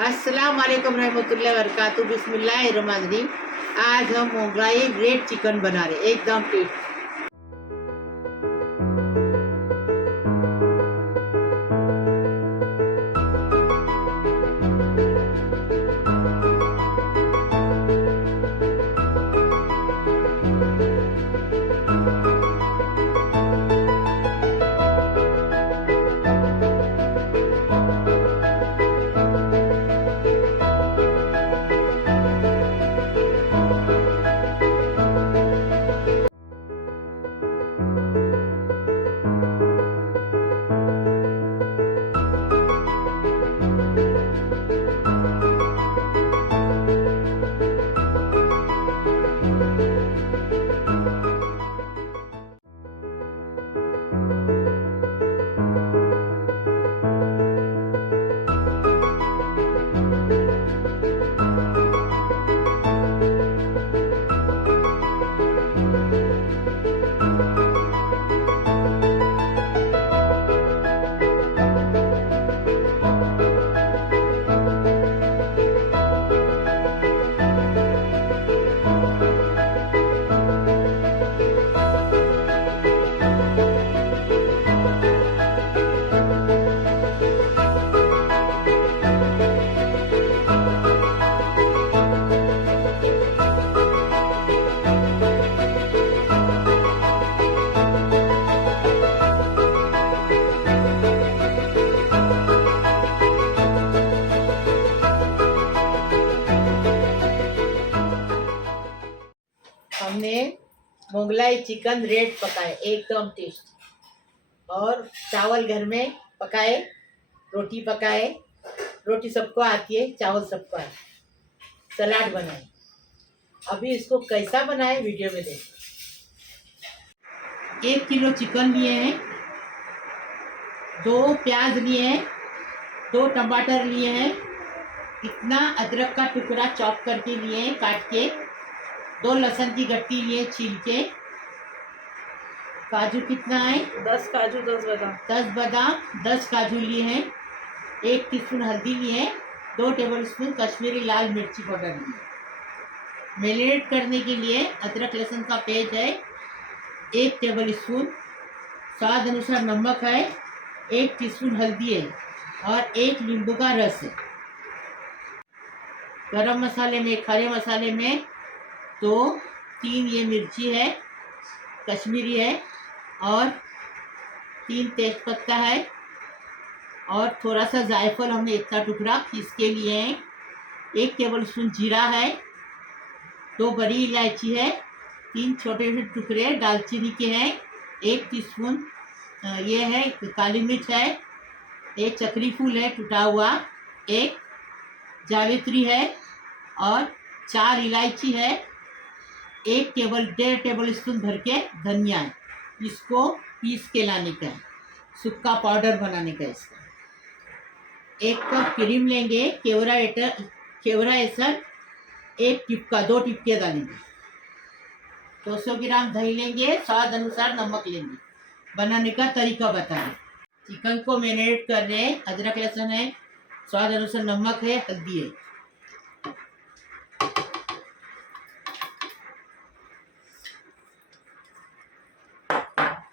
अस्सलाम वालेकुम रहमतुल्लाहि व बरकातहू। बिस्मिल्लाहिर्रहमानिर्रहीम। आज हम मोगलाई रेड चिकन बना रहे, एकदम टेस्टी। हमने मोगलाई चिकन रेड पकाए, एकदम टेस्टी। और चावल घर में पकाए, रोटी पकाए, रोटी सबको आती है, चावल सबको आए, सलाद बनाए। अभी इसको कैसा बनाए वीडियो में देखिए। 1 किलो चिकन लिए हैं, 2 प्याज लिए हैं, 2 टमाटर लिए हैं, इतना अदरक का टुकड़ा चॉप करके लिए हैं काट के, 2 लहसुन की गट्टी लिए छील के, काजू कितना है 10 काजू 10 बादाम 10 बादाम 10 काजू लिए हैं, 1 टीस्पून हल्दी लिए हैं, 2 टेबलस्पून कश्मीरी लाल मिर्ची पाउडर लिए। मैरिनेट करने के लिए अदरक लहसुन का पेस्ट है 1 टेबलस्पून, स्वाद अनुसार नमक है, 1 टीस्पून हल्दी है और 1 नींबू का रस है। गरम मसाले में, खड़े मसाले में तो 3 ये मिर्ची है कश्मीरी है और 3 तेजपत्ता है और थोड़ा सा जायफल हमने इतना टुकड़ा पीस के लिए हैं, 1 टेबलस्पून जीरा है, 2 बड़ी इलायची है, 3 छोटे छोटे टुकड़े दालचीनी के हैं, 1 टीस्पून ये है काली मिर्च है, 1 चक्री फूल है टूटा हुआ, 1 जावित्री है और 4 इलायची है, 1.5 टेबल स्पून भर के धनिया है। इसको पीस के लाने का है, सूखा पाउडर बनाने का इसका। 1 कप क्रीम लेंगे, केवड़ा एसर 1 टिपका, 2 टिपके डालेंगे। 200 ग्राम दही लेंगे, स्वाद अनुसार नमक लेंगे। बनाने का तरीका बताएं। चिकन को मैरिनेट कर रहे हैं, अदरक लहसुन है, स्वाद अनुसार नमक है, हल्दी है।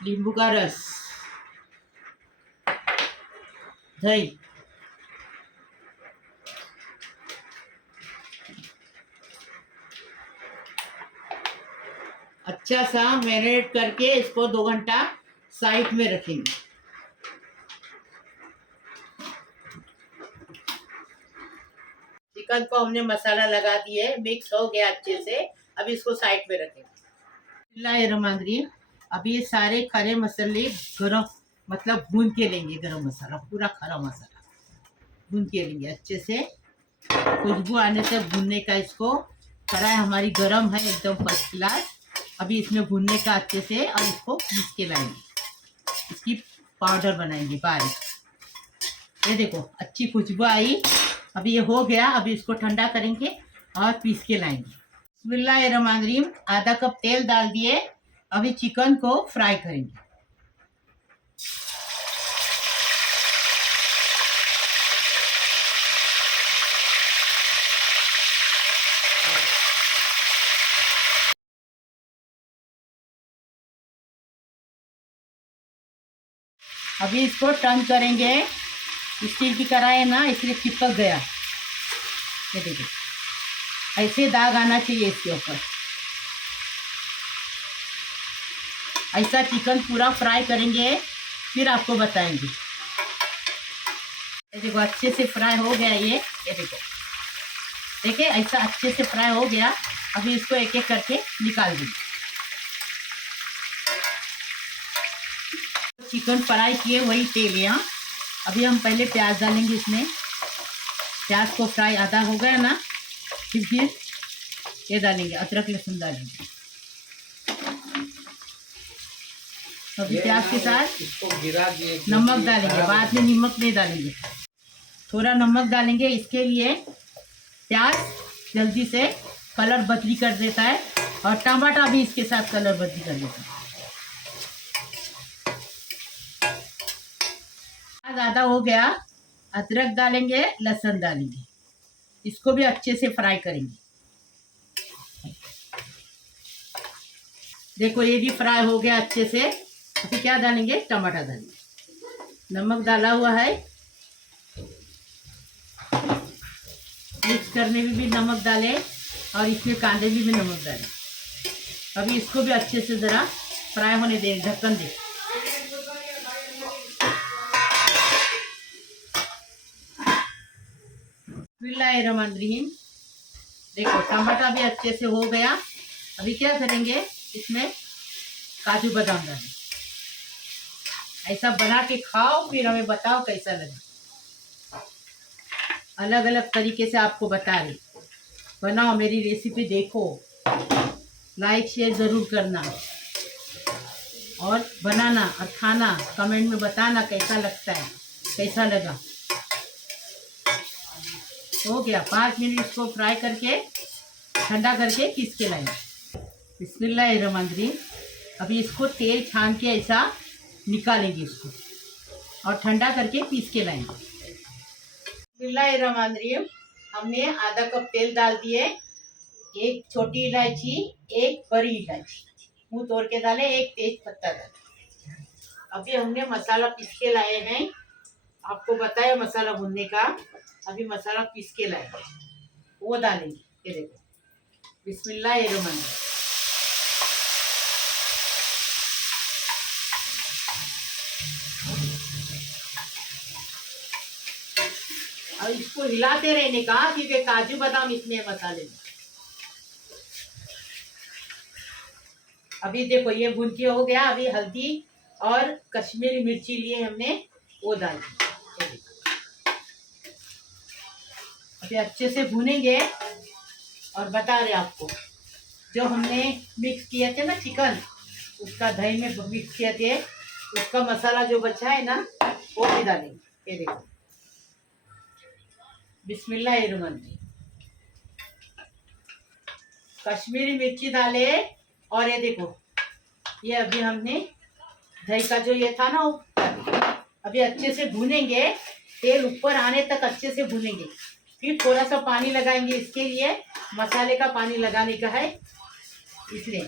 नींबू का रस, दही, अच्छा सा मैरिनेट करके इसको 2 घंटा साइड में रखेंगे। चिकन को हमने मसाला लगा दिए, मिक्स हो गया अच्छे से, अभी इसको साइड में रखेंगे। बिस्मिल्लाहिर्रहमानिर्रहीम। अभी ये सारे खड़े मसाले गरम मतलब भून के लेंगे, गरम मसाला पूरा खड़ा मसाला भून के लेंगे अच्छे से, खुशबू आने तक भूनने का। इसको कढ़ाई हमारी गरम है एकदम फर्स्ट क्लास। अभी इसमें भूनने का अच्छे से और इसको पीस के लाएंगे, इसकी पाउडर बनाएंगे बारीक। ये देखो अच्छी खुशबू आई, अभी ये हो गया। अभी इसको ठंडा करेंगे और पीस के लाएंगे। बिस्मिल्लाहिर्रहमानिर्रहीम। आधा कप तेल डाल दिए, अभी चिकन को फ्राई करेंगे। अभी इसको टर्न करेंगे। स्टील की कढ़ाई है ना, इसलिए चिपक गया। ये देखिए, ऐसे दाग आना चाहिए इसके ऊपर। ऐसा चिकन पूरा फ्राई करेंगे, फिर आपको बताएंगे। ये देखो अच्छे से फ्राई हो गया ये देखो, देखिए ऐसा अच्छे से फ्राई हो गया। अभी इसको एक एक करके निकाल देंगे। चिकन फ्राई किए वही तेल है। यहाँ अभी हम पहले प्याज डालेंगे इसमें। प्याज को फ्राई आधा हो गया ना, फिर ये डालेंगे, अदरक लहसुन डालेंगे। अभी प्याज के साथ इसको गिरा दिए, नमक डालेंगे, बाद में नमक नहीं डालेंगे, थोड़ा नमक डालेंगे। इसके लिए प्याज जल्दी से कलर बदली कर देता है, और टमाटर भी इसके साथ कलर बदली कर देता है। ज़्यादा हो गया, अदरक डालेंगे, लहसुन डालेंगे, इसको भी अच्छे से फ्राई करेंगे। देखो ये भी फ्राई हो गया अच्छे से। अभी क्या डालेंगे, टमाटर डालेंगे। नमक डाला हुआ है, मिक्स करने में भी नमक डालें, और इसमें कांदे में भी नमक डालें। अभी इसको भी अच्छे से ज़रा फ्राई होने दें, ढक्कन दें। बिस्मिल्लाहिर्रहमानिर्रहीम। देखो टमाटर भी अच्छे से हो गया। अभी क्या करेंगे, इसमें काजू बादाम डालें। ऐसा बना के खाओ, फिर हमें बताओ कैसा लगा। अलग अलग तरीके से आपको बता रही, बनाओ, मेरी रेसिपी देखो, लाइक शेयर ज़रूर करना, और बनाना और खाना, कमेंट में बताना कैसा लगता है, कैसा लगा। हो गया 5 मिनट, इसको फ्राई करके ठंडा करके पीस के लाएंगे। बिस्मिल्लाहिर्रहमानिर्रहीम। अभी इसको तेल छान के ऐसा निकालेंगे इसको, और ठंडा करके पीस के लाएंगे। बिस्मिल्लाहिर्रहमानिर्रहीम। हमने आधा कप तेल डाल दिए, एक छोटी इलायची, एक बड़ी इलायची मुंह तोड़ के डाले, एक तेज पत्ता डाले। अभी हमने मसाला पीस के लाए हैं, आपको बताया मसाला भूनने का। अभी मसाला पीस के लाए, वो डालेंगे। ये देखो, बिस्मिल्लाहिर्रहमानिर्रहीम। और इसको हिलाते रहने का, क्योंकि काजू बादाम इसमें मसाले में। अभी देखो ये भून के हो गया। अभी हल्दी और कश्मीरी मिर्ची लिए हमने, वो डाल दी। अभी अच्छे से भूनेंगे, और बता रहे आपको, जो हमने मिक्स किए थे ना चिकन, उसका दही में मिक्स किए थे, उसका मसाला जो बचा है ना, वो भी डालेंगे। ये देखो, बिस्मिल्लाहिर्रहमानिर्रहीम। कश्मीरी मिर्ची डाले, और ये देखो, ये अभी हमने दही का जो ये था ना, वो अभी अच्छे से भूनेंगे। तेल ऊपर आने तक अच्छे से भूनेंगे, फिर थोड़ा सा पानी लगाएंगे। इसके लिए मसाले का पानी लगाने का है, इसलिए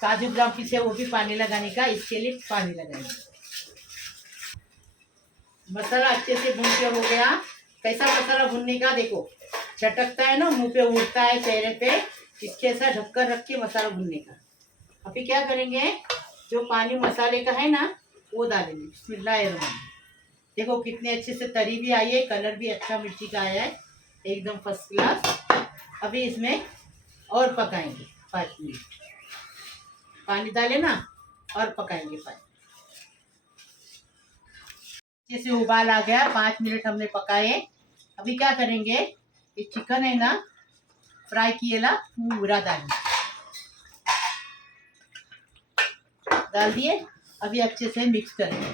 काजू बादाम पीसे वो भी पानी लगाने का, इसके लिए पानी लगाएंगे। मसाला अच्छे से भून के हो गया। कैसा मसाला भूनने का, देखो चटकता है ना, मुंह पे उड़ता है, चेहरे पे, इसके ऐसा ढक्कन रख के मसाला भूनने का। अभी क्या करेंगे, जो पानी मसाले का है ना, वो डालेंगे। बिस्मिल्लाहिर्रहमानिर्रहीम। देखो कितने अच्छे से तरी भी आई है, कलर भी अच्छा मिर्ची का आया है, एकदम फर्स्ट क्लास। अभी इसमें और पकाएंगे 5 मिनट, पानी डाले ना, और पकाएंगे 5। अच्छे से उबाल आ गया, 5 मिनट हमने पकाए। अभी क्या करेंगे, ये चिकन है ना, फ्राई किए ला, पूरा डाल दिए। अभी अच्छे से मिक्स करेंगे।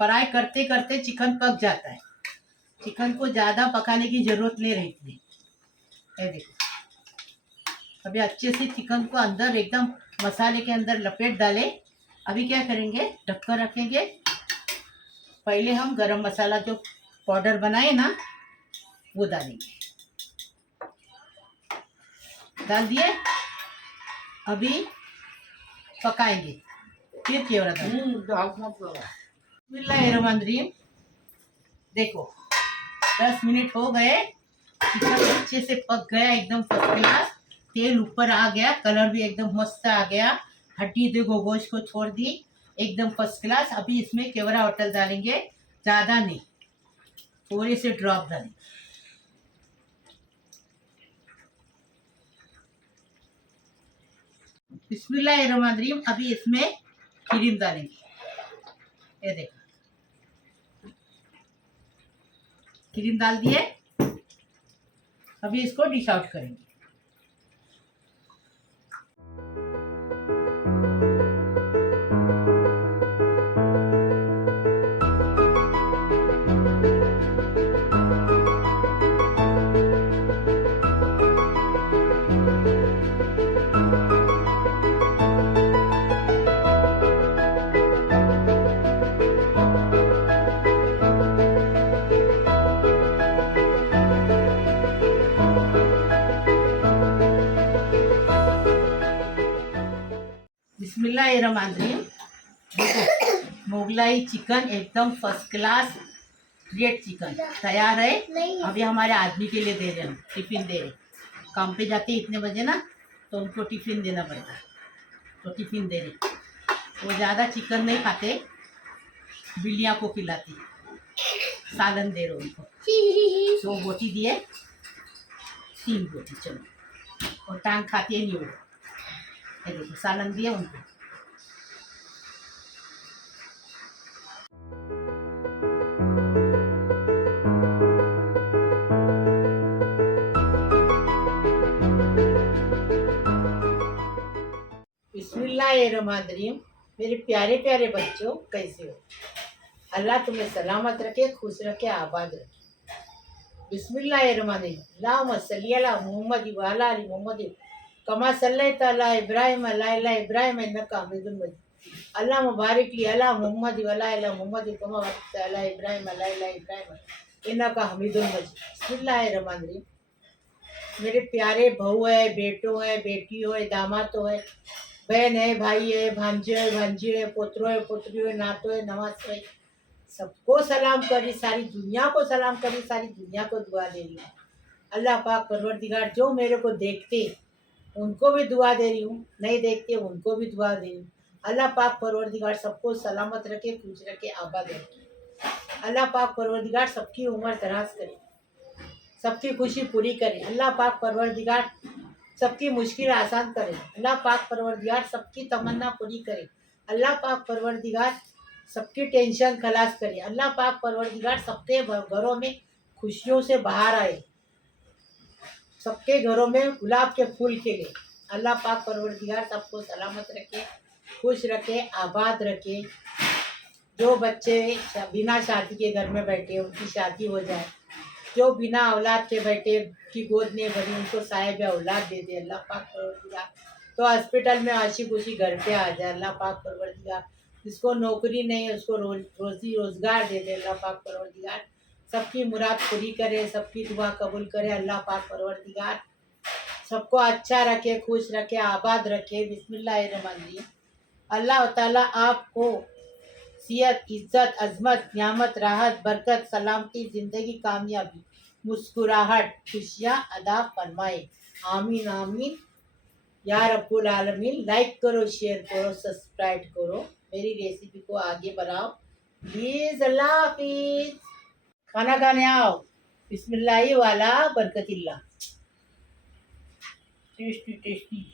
फ्राई करते करते चिकन पक जाता है, चिकन को ज़्यादा पकाने की ज़रूरत नहीं रहती है। ये देखो, अभी अच्छे से चिकन को अंदर एकदम मसाले के अंदर लपेट डाले। अभी क्या करेंगे, ढक्कन रखेंगे। पहले हम गरम मसाला जो पाउडर बनाए ना, वो डालेंगे। डाल दिए, अभी पकाएंगे फिर केवड़ा डालना। बिस्मिल्लाहिर्रहमानिर्रहीम। देखो 10 मिनट हो गए, चिकन अच्छे से पक गया, एकदम फर्स्ट क्लास। तेल ऊपर आ गया, कलर भी एकदम मस्त आ गया। हड्डी देखो गोश्त को छोड़ दी, एकदम फर्स्ट क्लास। अभी इसमें केवड़ा होटल डालेंगे, ज़्यादा नहीं, थोड़े से ड्रॉप डालेंगे। बिस्मिल्लाहिर्रहमानिर्रहीम। अभी इसमें क्रीम डालेंगे, ये देखो क्रीम डाल दिए। अभी इसको डिश आउट करेंगे। बिस्मिल्लाहिर्रहमानिर्रहीम। देखो मोगलाई चिकन एकदम फर्स्ट क्लास ग्रेट चिकन तैयार है। अभी हमारे आदमी के लिए दे रहे हैं, टिफिन दे रहे। काम पे जाते इतने बजे ना, तो उनको टिफिन देना पड़ता है, तो टिफिन दे रहे। वो ज़्यादा चिकन नहीं खाते, बिल्लियाँ को खिलाती, सालन दे रहे उनको। 2 बोटी दिए, 3 बोटी, चलो। और टांग खाती है नहीं वो, ये देखो सालन दिया उनको। बिस्मिल्लाहिर्रहमानिर्रहीम। मेरे प्यारे प्यारे बच्चों, कैसे हो? अल्लाह तुम्हें सलामत रखे, खुश रखे, आबाद रखे। बिस्मिल्लाहिर्रहमानिर्रहीम। अल्लाहुम्मा सल्ली अला मुहम्मद व अला आलि मुहम्मद कमा सल्लैता अला इब्राहीम अला इब्राहीम इन्नका हमीदुम मजीद। अल्लाहुम्मा बारिक ली अला मुहम्मद व अला आलि मुहम्मद कमा बारकता अला इब्राहीम अला इब्राहीम इन्नका हमीदुम मजीद। बिस्मिल्लाहिर्रहमानिर्रहीम। मेरे प्यारे बहू है, बेटो है, बेटी हो, दामाद है, बहन है, भाई है, भांजे है, भांजी है, पोतरो है, पोतरी है, नातो है, नवाज है, सबको सलाम करी, सारी दुनिया को सलाम करी, सारी दुनिया को दुआ दे रही हूँ। अल्लाह पाक परवरदिगार जो मेरे को देखते उनको भी दुआ दे रही हूँ, नहीं देखते उनको भी दुआ दे रही हूँ। अल्लाह पाक परवरदिगार सबको सलामत रखे, खुश रखे, आबाद रखे। अल्लाह पाक परवरदिगार सबकी उम्र दराज करे, सबकी खुशी पूरी करे। अल्लाह पाक परवरदिगार सबकी मुश्किल आसान करे। अल्लाह पाक परवरदिगार सबकी तमन्ना पूरी करे। अल्लाह पाक परवरदिगार सबकी टेंशन खलास करे। अल्लाह पाक परवरदिगार सबके घरों में खुशियों से बाहर आए, सबके घरों में गुलाब के फूल खिले। अल्लाह पाक परवरदिगार सबको सलामत रखे, खुश रखे, आबाद रखे। जो बच्चे बिना शादी के घर में बैठे उनकी शादी हो जाए, जो बिना औलाद के बैठे की गोद नहीं भरी उनको साहिब औलाद दे दे अल्लाह पाक परवरदिगार। तो हॉस्पिटल में हंसी खुशी घर पे आ जाए अल्लाह पाक परवरदिगार। जिसको नौकरी नहीं है उसको रोजी रोजगार दे दे अल्लाह पाक परवरदिगार। सबकी मुराद पूरी करे, सबकी दुआ कबूल करे अल्लाह पाक परवरदिगार। सबको अच्छा रखे, खुश रखे, आबाद रखे। बिस्मिल्लाहिर्रहमानिर्रहीम। अल्लाह ताला आपको सेहत, इज्जत, अजमत, नियामत, राहत, बरकत, सलामती, जिंदगी, कामयाबी, मुस्कुराहट, खुशियाँ अदा फरमाए। आमीन आमीन या रब्बुल आलमीन। लाइक करो, शेयर करो, सब्सक्राइब करो, मेरी रेसिपी को आगे बढ़ाओ प्लीज़। अल्लाह हाफिज़। खाना खाने आओ, बिस्मिल्लाह वाला बरकतिल्ला। Tasty tasty.